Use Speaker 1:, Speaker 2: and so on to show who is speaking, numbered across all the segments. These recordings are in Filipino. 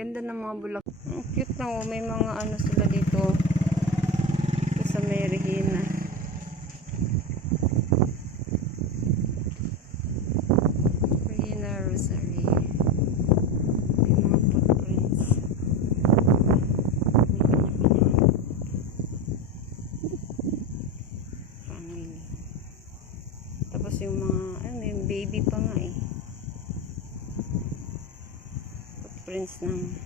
Speaker 1: Ganda ng mga bulak. Ang cute na oh. May mga ano sila dito. Ito sa may Regina. Regina Rosary. May mga footprints. May kanya-kanya. Family. Tapos yung mga, ano, yung baby pa nga eh. Footprints ng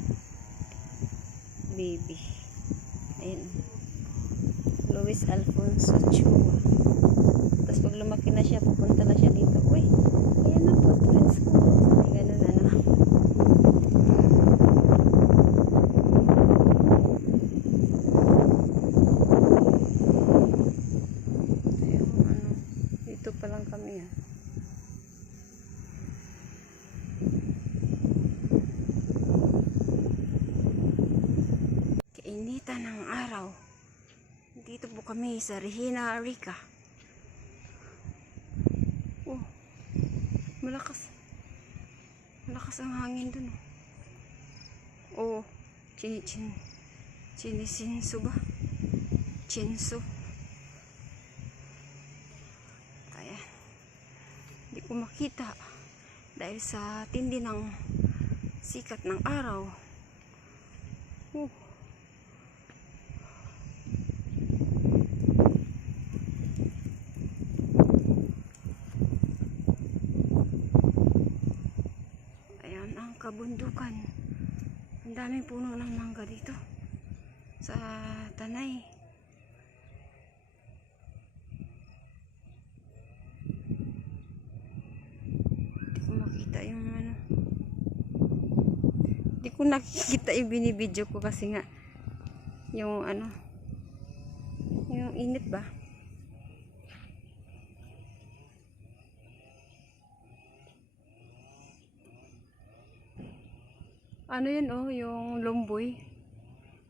Speaker 1: baby. Ayan. Luis Alfonso Chua. Tapos pag lumaki na siya, pupunta na siya dito. Uy, ayan ang footprints ko. Ay, ganun ano. Ayun, ano. Dito pa lang kami ah. Kainitan ng araw. Kami sa Regina Rica. Oh, malakas. Malakas ang hangin dun. Oh, chin chin chinisinso ba? Chinso. Ayan. Hindi ko makita dahil sa tindi ng sikat ng araw. Oh. Ayan ang kabundukan. Ang daming puno ng mangga dito. Sa tanay. Hindi ko makita yung ano. Hindi ko nakikita yung binibidyo ko kasi nga yung ano yung init ba? Ano yun oh, yung lumboy.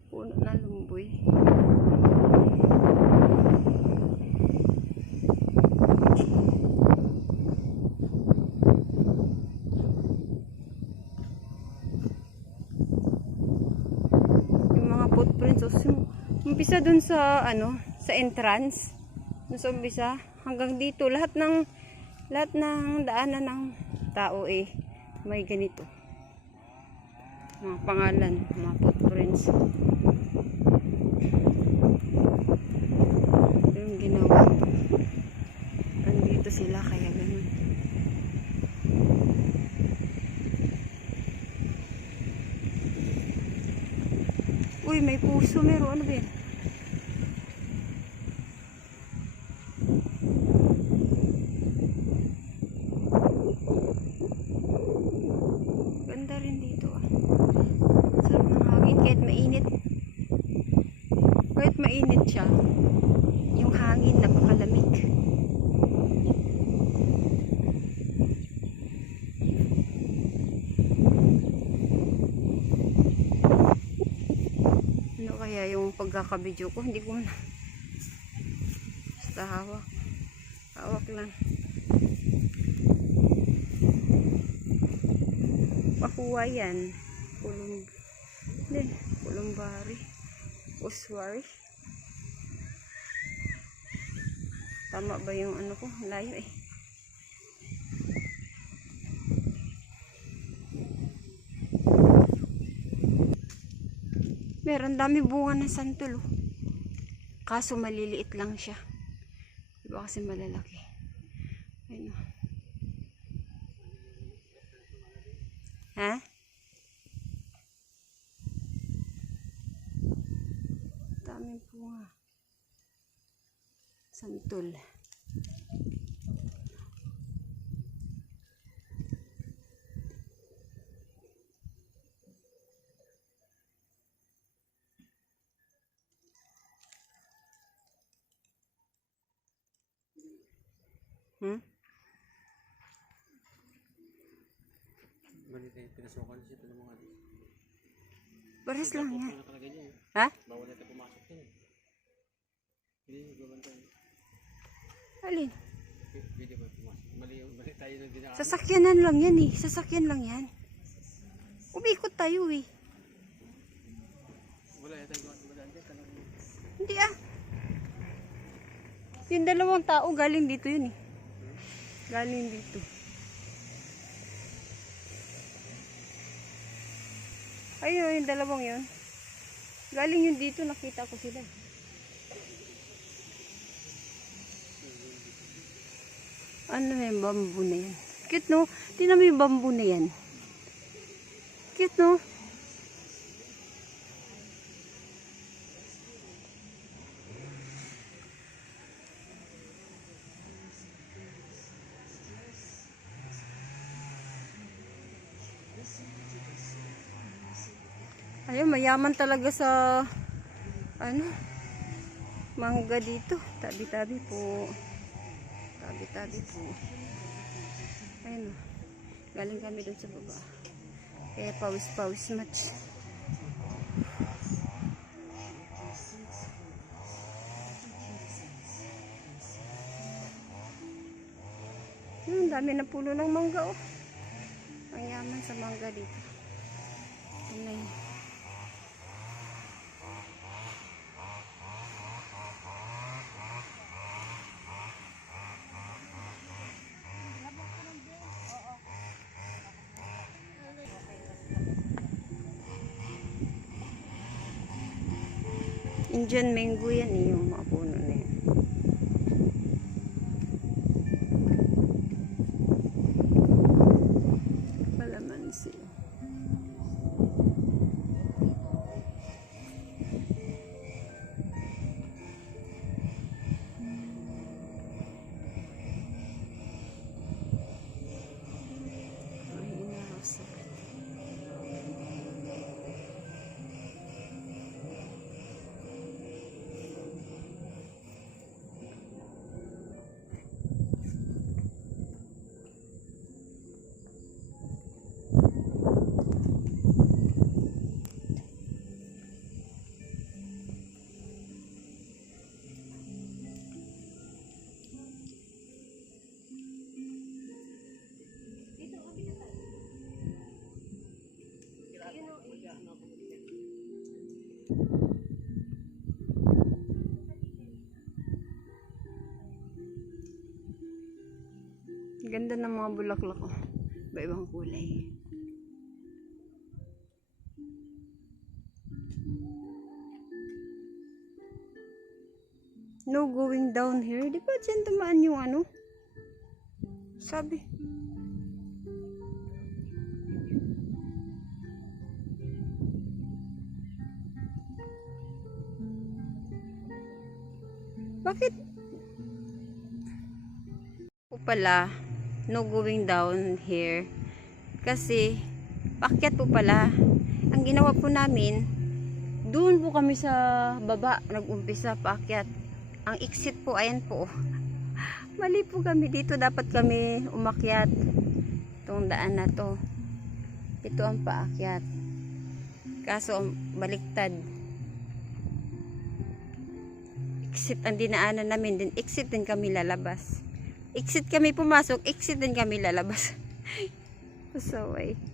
Speaker 1: Puno na lumboy. Yung mga footprints. Oh, umpisa dun sa ano, sa entrance. Dun sa umpisa hanggang dito lahat ng lahat ng daanan ng tao eh may ganito mga pangalan, mga footprints. Yung ginawa. Andito sila kaya ganun. Uy, may puso. Meron. Ano ba yan? Ganda rin dito ah. Sarap ng hangin kahit mainit. Kahit mainit siya, yung hangin napakalamig. Ano kaya yung pagkakabidyo ko? Hindi ko na. Basta hawak. Hawak lang. Pakuha yan. Kulum... Hindi. Kulumbari. Uswari. Tama ba yung ano ko? Layo eh. Meron dami bunga ng santol. oh. Kaso maliliit lang siya. Iba kasi malalaki. Ayun. oh. Ha? Daming bunga. Santol. Hmm?
Speaker 2: Mali tayo, pinasukan siya ito ng mga alis.
Speaker 1: Baris lang yan.
Speaker 2: Eh.
Speaker 1: Ha?
Speaker 2: Bawal natin pumasok yan. Eh. Hindi, gumantay.
Speaker 1: Alin?
Speaker 2: Hindi ba pumasok? Mali, mali tayo ng ginagawa.
Speaker 1: Sasakyanan lang yan eh. Sasakyan lang yan. Umikot tayo eh. Wala yata yung mga Hindi ah. Yung dalawang tao galing dito yun eh. Galing dito. Ayun, yung dalawang yun. Galing yun dito, nakita ko sila. Ano yung bamboo na yan? Cute no? Tingnan mo yung bamboo na yan. Cute no? Ayun, mayaman talaga sa ano mangga dito. Tabi-tabi po. Tabi-tabi po. Ayun. Galing kami doon sa baba. Kaya pawis-pawis much. Yung dami na pulo ng mangga oh. Ang yaman sa mangga dito. Yun na yun. Indian mango yan eh, yung mga bulaklak ko. Iba-ibang kulay. No going down here. Di ba dyan dumaan yung ano? Sabi. Bakit po pala no going down here. Kasi pakyat po pala. Ang ginawa po namin doon po kami sa baba nagumpisa paakyat. Ang exit po ayan po. Mali po kami dito. Dapat kami umakyat itong daan na to. Ito ang paakyat. Kaso baliktad. Exit ang dinaanan namin din exit din kami lalabas exit kami pumasok exit din kami lalabas. Pasaway